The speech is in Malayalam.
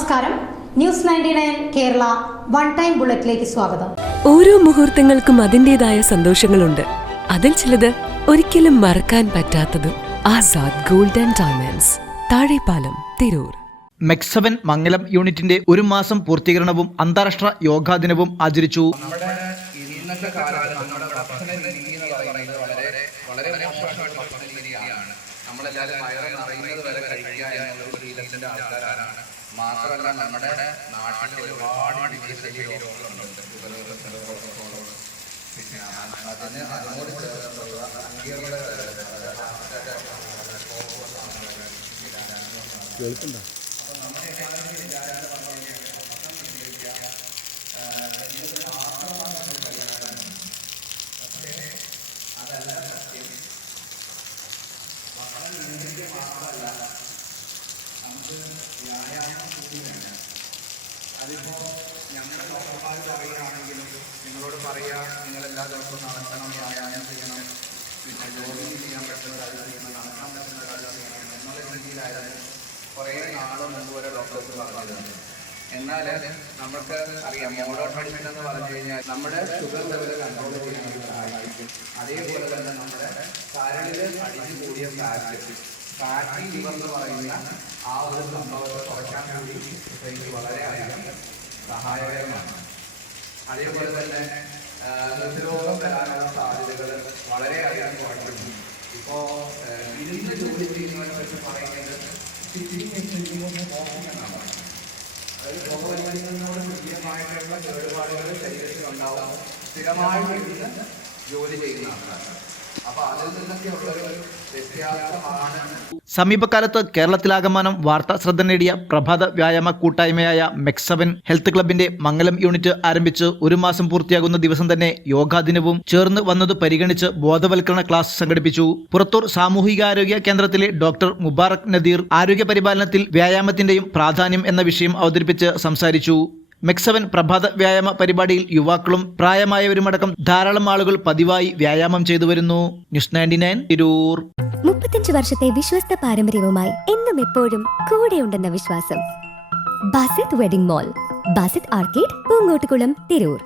നമസ്കാരം. ന്യൂസ് 99 കേരള വൺ ടൈം ബുള്ളറ്റിലേക്ക് സ്വാഗതം. ഓരോ മുഹൂർത്തങ്ങൾക്കും അതിന്റേതായ സന്തോഷങ്ങളുണ്ട്. അതിൽ ചിലത് ഒരിക്കലും മറക്കാൻ പറ്റാത്തതും. Azad gold and diamonds, Thazhepalam, Tirur. മെക്സവൻ മംഗലം യൂണിറ്റിന്റെ ഒരു മാസം പൂർത്തീകരണവും അന്താരാഷ്ട്ര യോഗാ ദിനവും ആചരിച്ചു. ഇന്നത്തെ കാലത്ത് നമ്മുടെ ഭക്ഷണ രീതി എന്ന് പറയുന്നത് വളരെ മോശമായിട്ടുള്ള ഭക്ഷണ രീതിയാണ്. നമ്മളെല്ലാവരും വയറ് നിറയുന്നത് വരെ കഴിക്കുക എന്നുള്ള ശീലത്തിന്റെ ആൾക്കാരാണ്. മാത്രമല്ല നമ്മുടെ നാട്ടിൽ ഒരുപാട് ജീവിതശൈലി രോഗങ്ങളുണ്ട്. പിന്നെ അതിനോട് ചേർന്നുള്ള അതിപ്പോ ഞങ്ങളുടെ ഡോക്ടർമാർ പറയുകയാണെങ്കിലും നിങ്ങളോട് പറയാ, നിങ്ങൾ എല്ലാ ദിവസവും നടക്കണം, വ്യായാമം ചെയ്യണം, പിന്നെ ജോലിങ് ചെയ്യാൻ പറ്റുന്ന കാര്യം ചെയ്യണം, നടക്കാൻ പറ്റുന്ന കാര്യം ചെയ്യണം എന്നുള്ള രീതിയിലായിരുന്നു കുറേ നാൾ മുമ്പ് വരെ ഡോക്ടേഴ്സ് പറഞ്ഞിരുന്നത്. എന്നാൽ നമുക്ക് അറിയാം, മോഡേൺ മെഡിസിൻ എന്ന് പറഞ്ഞു കഴിഞ്ഞാൽ നമ്മുടെ ഷുഗർ ലെവൽ കൺട്രോൾ ചെയ്യാൻ വേണ്ടി സഹായിക്കും. അതേപോലെ തന്നെ നമ്മുടെ കരളിൽ അടിഞ്ഞു കൂടിയ ഫാറ്റി ലിവർ എന്ന് പറയുന്ന ആ ഒരു സംഭവത്തെ കുറയ്ക്കാൻ കൂടി എനിക്ക് വളരെയധികം സഹായകരമാണ്. അതേപോലെ തന്നെ ഹൃദ്രോഗം വരാനുള്ള സാധ്യതകൾ വളരെയധികം കുറയ്ക്കുന്നു. ഇപ്പോൾ ഇരുന്ന് ജോലി ചെയ്യുന്നതിനെ പറ്റി പറയുന്നത് സിറ്റിംഗ് എക്സിറ്റിംഗ് വാക്കിംഗ് എന്നാണ്. അതായത് പുകവലിക്കുന്നതിനോട് തുല്യമായിട്ടുള്ള കേടുപാടുകൾ ശരീരത്തിൽ ഉണ്ടാവും സ്ഥിരമായിട്ട് ഇരുന്ന് ജോലി ചെയ്യുന്ന ആൾക്കാർ. അപ്പൊ അതിൽ നിന്നൊക്കെ ഉള്ളൊരു വ്യത്യാസമാണ്. സമീപകാലത്ത് കേരളത്തിലാകമാനം വാർത്താ ശ്രദ്ധ നേടിയ പ്രഭാത വ്യായാമ കൂട്ടായ്മയായ മെക്സവൻ ഹെൽത്ത് ക്ലബിന്റെ മംഗലം യൂണിറ്റ് ആരംഭിച്ച് ഒരു മാസം പൂർത്തിയാകുന്ന ദിവസം തന്നെ യോഗാ ദിനവും ചേർന്ന് വന്നത് പരിഗണിച്ച് ബോധവൽക്കരണ ക്ലാസ് സംഘടിപ്പിച്ചു. പുറത്തൂർ സാമൂഹികാരോഗ്യ കേന്ദ്രത്തിലെ ഡോക്ടർ മുബാറക് നദീർ ആരോഗ്യ പരിപാലനത്തിൽ വ്യായാമത്തിന്റെയും പ്രാധാന്യം എന്ന വിഷയം അവതരിപ്പിച്ച് സംസാരിച്ചു. മെക്സവൻ പ്രഭാത വ്യായാമ പരിപാടിയിൽ യുവാക്കളും പ്രായമായവരുമടക്കം ധാരാളം ആളുകൾ പതിവായി വ്യായാമം ചെയ്തു വരുന്നു. ന്യൂസ് 99 തിരൂർ. 35 വർഷത്തെ വിശ്വസ്ത പാരമ്പര്യവുമായി എന്നും എപ്പോഴും കൂടെയുണ്ടെന്ന വിശ്വാസം. Basith wedding mall, Basith arcade, Poongottukulam, Tirur.